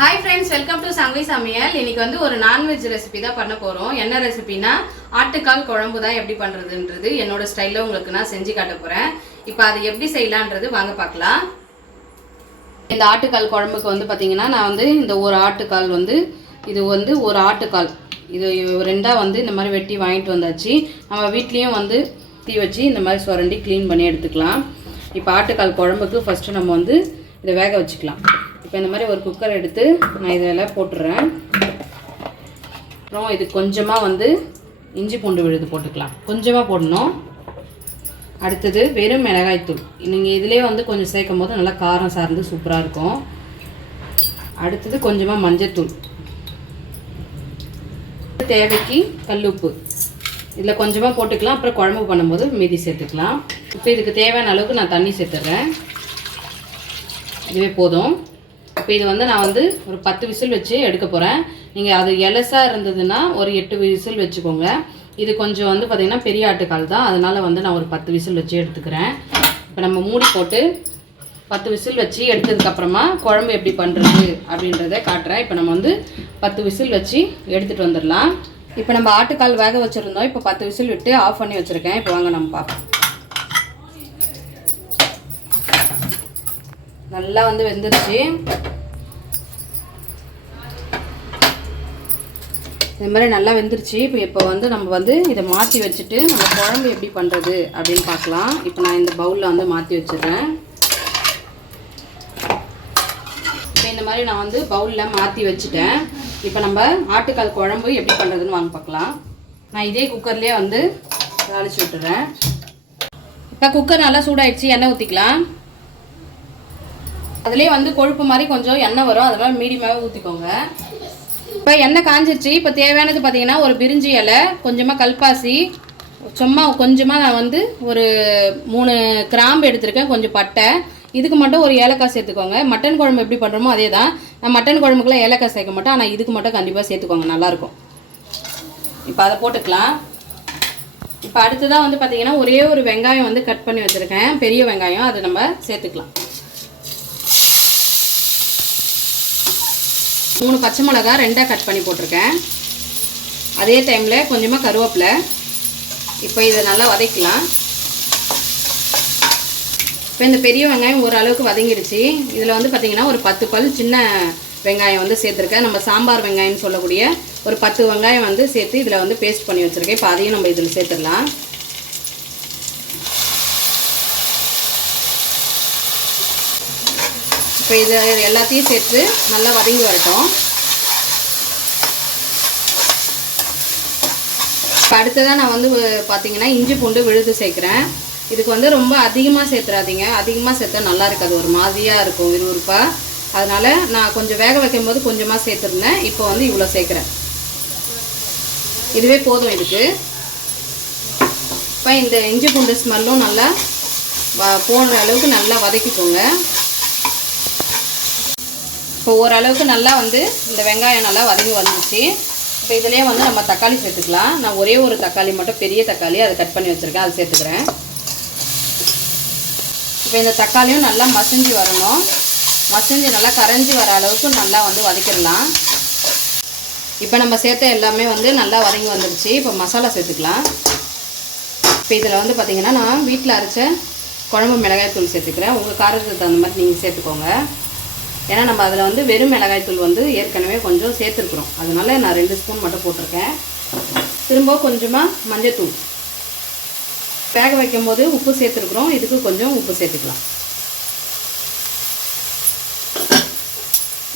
Hi friends welcome to சங்கை சமையல் இன்னைக்கு வந்து ஒரு நான்வெஜ் ரெசிபி தான் பண்ண போகிறோம் என்ன ரெசிபினா ஆட்டுக்கால் குழம்பு தான் எப்படி பண்ணுறதுன்றது என்னோட ஸ்டைலில் உங்களுக்கு நான் செஞ்சு காட்ட போகிறேன் இப்போ அதை எப்படி செய்யலான்றது வாங்க பார்க்கலாம். இந்த ஆட்டுக்கால் குழம்புக்கு வந்து பார்த்தீங்கன்னா நான் வந்து இந்த ஒரு ஆட்டுக்கால் வந்து இது வந்து ஒரு ஆட்டுக்கால். இது ரெண்டாக வந்து இந்த மாதிரி வெட்டி வாங்கிட்டு வந்தாச்சு. நம்ம வீட்லேயும் வந்து தீ வச்சு இந்த மாதிரி சுரண்டி க்ளீன் பண்ணி எடுத்துக்கலாம். இப்போ ஆட்டுக்கால் குழம்புக்கு ஃபஸ்ட்டு நம்ம வந்து இதை வேக வச்சுக்கலாம். இப்போ இந்த மாதிரி ஒரு குக்கர் எடுத்து நான் இதெல்லாம் போட்டுடுறேன் அப்புறம் இது கொஞ்சமாக வந்து இஞ்சி பூண்டு விழுது போட்டுக்கலாம். கொஞ்சமாக போடணும். அடுத்தது வெறும் மிளகாய்த்தூள் நீங்கள் இதிலே வந்து கொஞ்சம் சேர்க்கும் போது நல்லா காரம் சார்ந்து சூப்பராக இருக்கும். அடுத்தது கொஞ்சமாக மஞ்சத்தூள் தேவைக்கு கல்லுப்பு இதில் கொஞ்சமாக போட்டுக்கலாம். அப்புறம் குழம்பு பண்ணும்போது மீதி சேர்த்துக்கலாம். இப்போ இதுக்கு தேவையான அளவுக்கு நான் தண்ணி சேர்த்துட்றேன் இதுவே போதும். இப்போ இது வந்து நான் வந்து ஒரு பத்து விசில் வச்சு எடுக்க போகிறேன் நீங்கள் அது எலசாக இருந்ததுன்னா ஒரு எட்டு விசில் வச்சுக்கோங்க. இது கொஞ்சம் வந்து பார்த்திங்கன்னா பெரிய ஆட்டுக்கால் தான். அதனால் வந்து நான் ஒரு பத்து விசில் வச்சு எடுத்துக்கிறேன். இப்போ நம்ம மூடி போட்டு பத்து விசில் வச்சு எடுத்ததுக்கப்புறமா குழம்பு எப்படி பண்ணுறது அப்படின்றத காட்டுறேன். இப்போ நம்ம வந்து பத்து விசில் வச்சு எடுத்துகிட்டு வந்துடலாம். இப்போ நம்ம ஆட்டுக்கால் வேக வச்சுருந்தோம். இப்போ பத்து விசில் விட்டு ஆஃப் பண்ணி வச்சுருக்கேன். இப்போ வாங்க நம்ம பார்ப்போம். நல்லா வந்து வெந்துருச்சு. இது மாதிரி நல்லா வெந்துருச்சு. இப்போ இப்போ வந்து நம்ம வந்து இதை மாற்றி வச்சுட்டு நம்ம குழம்பு எப்படி பண்ணுறது அப்படின்னு பார்க்கலாம். இப்போ நான் இந்த பவுலில் வந்து மாற்றி வச்சிடுறேன். இப்போ இந்த மாதிரி நான் வந்து பவுலில் மாற்றி வச்சுட்டேன். இப்போ நம்ம ஆட்டுக்கால் குழம்பு எப்படி பண்ணுறதுன்னு வாங்க பார்க்கலாம். நான் இதே குக்கர்லேயே வந்து தாளிச்சு விட்டுறேன். இப்போ குக்கர் நல்லா சூடாயிடுச்சு எண்ணெய் ஊற்றிக்கலாம் அதுலேயே வந்து கொழுப்பு மாதிரி கொஞ்சம் எண்ணெய் வரும். அதெல்லாம் மீடியமாகவே ஊற்றிக்கோங்க இப்போ எண்ணெய் காஞ்சிருச்சு. இப்போ தேவையானது பார்த்தீங்கன்னா ஒரு பிரிஞ்சி இலை கொஞ்சமாக கல்பாசி சும்மா கொஞ்சமாக நான் வந்து ஒரு மூணு கிராம்பு எடுத்திருக்கேன் கொஞ்சம் பட்டை. இதுக்கு மட்டும் ஒரு ஏலக்காய் சேர்த்துக்கோங்க. மட்டன் குழம்பு எப்படி பண்ணுறோமோ அதே தான் நான் மட்டன் குழம்புக்குலாம் ஏலக்காய் சேர்க்க மாட்டேன். ஆனால் இதுக்கு மட்டும் கண்டிப்பாக சேர்த்துக்கோங்க. நல்லாயிருக்கும். இப்போ அதை போட்டுக்கலாம். இப்போ அடுத்ததாக வந்து பார்த்தீங்கன்னா ஒரே ஒரு வெங்காயம் வந்து கட் பண்ணி வச்சுருக்கேன். பெரிய வெங்காயம். அதை நம்ம சேர்த்துக்கலாம். மூணு பச்சை மிளகா ரெண்டாக கட் பண்ணி போட்டிருக்கேன். அதே டைமில் கொஞ்சமாக கருவேப்பிலை. இப்போ இதை நல்லா வதக்கலாம். இப்போ இந்த பெரிய வெங்காயம் ஓரளவுக்கு வதங்கிடுச்சு இதில் வந்து பார்த்திங்கன்னா ஒரு பத்து பல் சின்ன வெங்காயம் வந்து சேர்த்துருக்கேன். நம்ம சாம்பார் வெங்காயம்னு சொல்லக்கூடிய ஒரு பத்து வெங்காயம் வந்து சேர்த்து இதில் வந்து பேஸ்ட் பண்ணி வச்சுருக்கேன். இப்போ அதையும் நம்ம இதில் சேர்த்துடலாம். இப்போ இதை எல்லாத்தையும் சேர்த்து நல்லா வதங்கி வரட்டும். இப்போ அடுத்ததாக நான் வந்து பார்த்தீங்கன்னா இஞ்சி பூண்டு விழுது சேர்க்குறேன். இதுக்கு வந்து ரொம்ப அதிகமாக சேர்த்துறாதீங்க. அதிகமாக சேர்த்தா நல்லா இருக்காது. ஒரு மாதிரியாக இருக்கும். விறுவிறுப்பாக அதனால் நான் கொஞ்சம் வேக வைக்கும்போது கொஞ்சமாக சேர்த்துருந்தேன். இப்போ வந்து இவ்வளோ சேர்க்குறேன். இதுவே போதும் இதுக்கு. இப்போ இந்த இஞ்சி பூண்டு ஸ்மெல்லும் நல்லா போன அளவுக்கு நல்லா வதக்கிக்கோங்க. இப்போ ஓரளவுக்கு நல்லா வந்து இந்த வெங்காயம் நல்லா வதங்கி வந்துச்சு இப்போ இதுலேயே வந்து நம்ம தக்காளி சேர்த்துக்கலாம். நான் ஒரே ஒரு தக்காளி மட்டும் பெரிய தக்காளி அதை கட் பண்ணி வச்சுருக்கேன் அதை சேர்த்துக்கிறேன். இப்போ இந்த தக்காளியும் நல்லா மசிஞ்சு வரணும். மசிஞ்சு நல்லா கரைஞ்சி வர அளவுக்கு நல்லா வந்து வதக்கிடலாம். இப்போ நம்ம சேர்த்த எல்லாமே வந்து நல்லா வதங்கி வந்துடுச்சு இப்போ மசாலா சேர்த்துக்கலாம். இப்போ இதில் வந்து பார்த்திங்கன்னா நான் வீட்டில் அரைச்ச குழம்பு மிளகாய் தூள் சேர்த்துக்கிறேன். உங்கள் காரத்துக்கு தகுந்த மாதிரி நீங்கள் சேர்த்துக்கோங்க. ஏன்னா நம்ம அதில் வந்து வெறும் மிளகாய்த்தூள் வந்து ஏற்கனவே கொஞ்சம் சேர்த்துருக்குறோம். அதனால நான் ரெண்டு ஸ்பூன் மட்டும் போட்டிருக்கேன். திரும்ப கொஞ்சமாக மஞ்சத்தூள். வேக வைக்கும் போது உப்பு சேர்த்துருக்குறோம். இதுக்கு கொஞ்சம் உப்பு சேர்த்துக்கலாம்.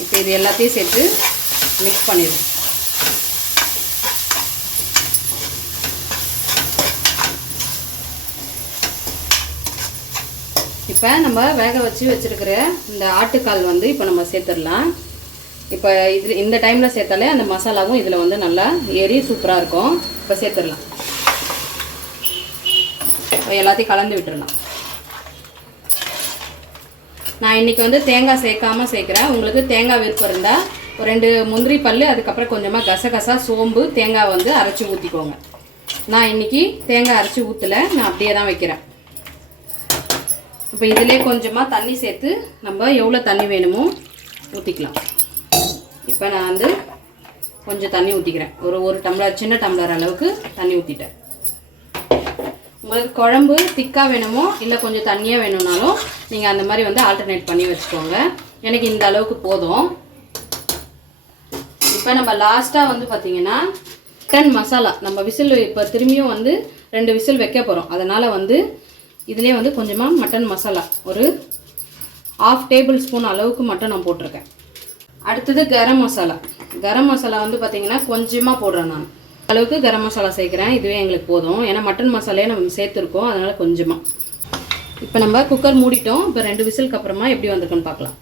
இப்போ இது எல்லாத்தையும் சேர்த்து மிக்ஸ் பண்ணிடுவோம் இப்போ நம்ம வேக வச்சு வச்சுருக்கிற இந்த ஆட்டுக்கால் வந்து இப்போ நம்ம சேர்த்துடலாம். இப்போ இதில் இந்த டைமில் சேர்த்தாலே அந்த மசாலாவும் இதில் வந்து நல்லா ஏறி சூப்பராக இருக்கும். இப்போ சேர்த்துடலாம். எல்லாத்தையும் கலந்து விட்டுடலாம். நான் இன்றைக்கி வந்து தேங்காய் சேர்க்காமல் சேர்க்குறேன். உங்களுக்கு தேங்காய் விருப்பம் இருந்தால் ஒரு ரெண்டு முந்திரி பல் அதுக்கப்புறம் கொஞ்சமாக கசகசா சோம்பு தேங்காய் வந்து அரைச்சி ஊற்றிக்கோங்க நான் இன்றைக்கி தேங்காய் அரைச்சி ஊற்றலை நான் அப்படியே தான் வைக்கிறேன். இப்போ இதிலே கொஞ்சமாக தண்ணி சேர்த்து நம்ம எவ்வளோ தண்ணி வேணுமோ ஊற்றிக்கலாம் இப்போ நான் வந்து கொஞ்சம் தண்ணி ஊற்றிக்கிறேன் ஒரு ஒரு டம்ளர் சின்ன டம்ளர் அளவுக்கு தண்ணி ஊற்றிட்டேன் உங்களுக்கு குழம்பு திக்காக வேணுமோ இல்லை கொஞ்சம் தண்ணியாக வேணும்னாலும் நீங்கள் அந்த மாதிரி வந்து ஆல்டர்னேட் பண்ணி வச்சுக்கோங்க. எனக்கு இந்த அளவுக்கு போதும். இப்போ நம்ம லாஸ்ட்டாக வந்து பார்த்தீங்கன்னா மட்டன் மசாலா நம்ம விசில் இப்போ திரும்பியும் வந்து ரெண்டு விசில் வைக்க போகிறோம் அதனால் வந்து இதுலேயே வந்து கொஞ்சமாக மட்டன் மசாலா. ஒரு ஆஃப் டேபிள் ஸ்பூன் அளவுக்கு மட்டும் நான் போட்டிருக்கேன். அடுத்தது கரம் மசாலா. கரம் மசாலா வந்து பார்த்திங்கன்னா கொஞ்சமாக போடுறேன் நான். அளவுக்கு கரம் மசாலா சேர்க்குறேன். இதுவே எங்களுக்கு போதும். ஏன்னா மட்டன் மசாலையே நம்ம சேர்த்துருக்கோம். அதனால் கொஞ்சமாக இப்போ நம்ம குக்கர் மூடிட்டோம். இப்போ ரெண்டு விசிலுக்கு அப்புறமா எப்படி வந்திருக்குன்னு பார்க்கலாம்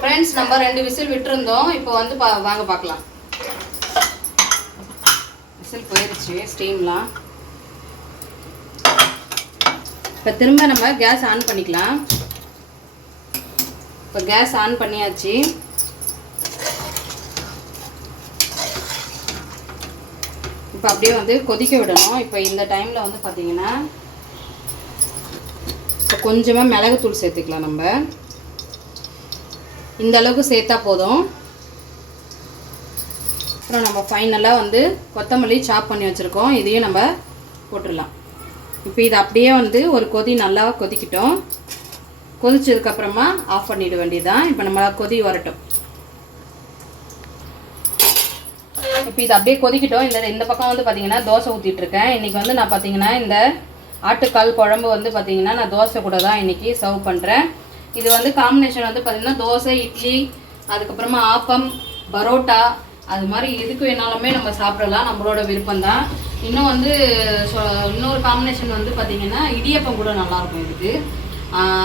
ஃப்ரெண்ட்ஸ் நம்ம ரெண்டு விசில் விட்டுருந்தோம். இப்போ வந்து பா வாங்க பார்க்கலாம் விசில் போயிடுச்சு ஸ்டீம்லாம் இப்போ திரும்ப நம்ம கேஸ் ஆன் பண்ணிக்கலாம். இப்போ கேஸ் ஆன் பண்ணியாச்சு. இப்போ அப்படியே வந்து கொதிக்க விடணும். இப்போ இந்த டைமில் வந்து பார்த்தீங்கன்னா இப்போ கொஞ்சமாக மிளகுத்தூள் சேர்த்துக்கலாம் நம்ம. இந்த அளவுக்கு சேர்த்தா போதும். அப்புறம் நம்ம ஃபைனலாக வந்து கொத்தமல்லி சாப் பண்ணி வச்சுருக்கோம். இதையும் நம்ம போட்டுடலாம். இப்போ இது அப்படியே வந்து ஒரு கொதி நல்லா கொதிக்கிட்டோம். கொதிச்சதுக்கப்புறமா ஆஃப் பண்ணிட வேண்டியதுதான். இப்போ நம்மளா கொதி வரட்டும். இப்போ இது அப்படியே கொதிக்கிட்டோம். இந்த இந்த பக்கம் வந்து பார்த்தீங்கன்னா தோசை ஊற்றிட்டுருக்கேன் இன்றைக்கி வந்து நான் பார்த்தீங்கன்னா இந்த ஆட்டுக்கால் குழம்பு வந்து பார்த்தீங்கன்னா நான் தோசை கூட தான் இன்றைக்கி சர்வ் பண்ணுறேன் இது வந்து காம்பினேஷன் வந்து பார்த்திங்கன்னா தோசை இட்லி அதுக்கப்புறமா ஆப்பம் பரோட்டா அது மாதிரி எதுக்கு வேணாலுமே நம்ம சாப்பிடலாம். நம்மளோட விருப்பம் தான் இன்னும் வந்து இன்னொரு காம்பினேஷன் வந்து பார்த்தீங்கன்னா இடியப்பம் கூட நல்லாயிருக்கும் இதுக்கு.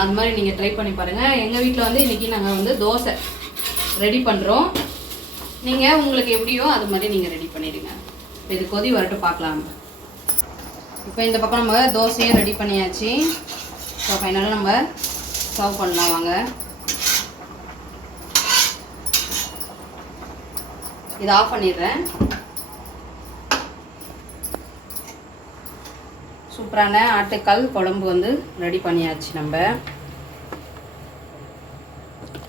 அது மாதிரி நீங்கள் ட்ரை பண்ணி பாருங்கள் எங்கள் வீட்டில் வந்து இன்றைக்கி நாங்கள் வந்து தோசை ரெடி பண்ணுறோம் நீங்கள் உங்களுக்கு எப்படியோ அது மாதிரி நீங்கள் ரெடி பண்ணிடுங்க. இப்போ இது கொதி வரட்டும் பார்க்கலாம். இப்போ இந்த பக்கம் நம்ம தோசையும் ரெடி பண்ணியாச்சு. ஸோ ஃபைனலாக நம்ம சர்வ் பண்ணலாம் வாங்க. இதை ஆஃப் பண்ணிடுறேன். சூப்பரான ஆட்டுக்கால் குழம்பு வந்து ரெடி பண்ணியாச்சு நம்ம.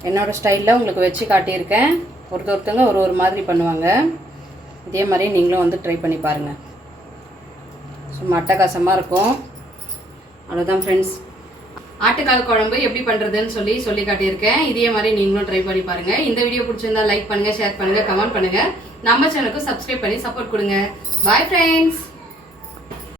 என்னோடய ஸ்டைலில் உங்களுக்கு வச்சு காட்டியிருக்கேன். ஒருத்த ஒருத்தவங்க ஒரு ஒரு மாதிரி பண்ணுவாங்க. இதே மாதிரி நீங்களும் வந்து ட்ரை பண்ணி பாருங்கள் சும்மா அட்டகாசமாக இருக்கும். அவ்வளோதான் ஃப்ரெண்ட்ஸ் ஆட்டுக்கால் குழம்பு எப்படி பண்ணுறதுன்னு சொல்லி சொல்லி காட்டியிருக்கேன். இதே மாதிரி நீங்களும் ட்ரை பண்ணி பாருங்கள் இந்த வீடியோ பிடிச்சிருந்தா லைக் பண்ணுங்கள் ஷேர் பண்ணுங்கள் கமெண்ட் பண்ணுங்கள் நம்ம சேனலுக்கு சப்ஸ்கிரைப் பண்ணி சப்போர்ட் கொடுங்க. Bye friends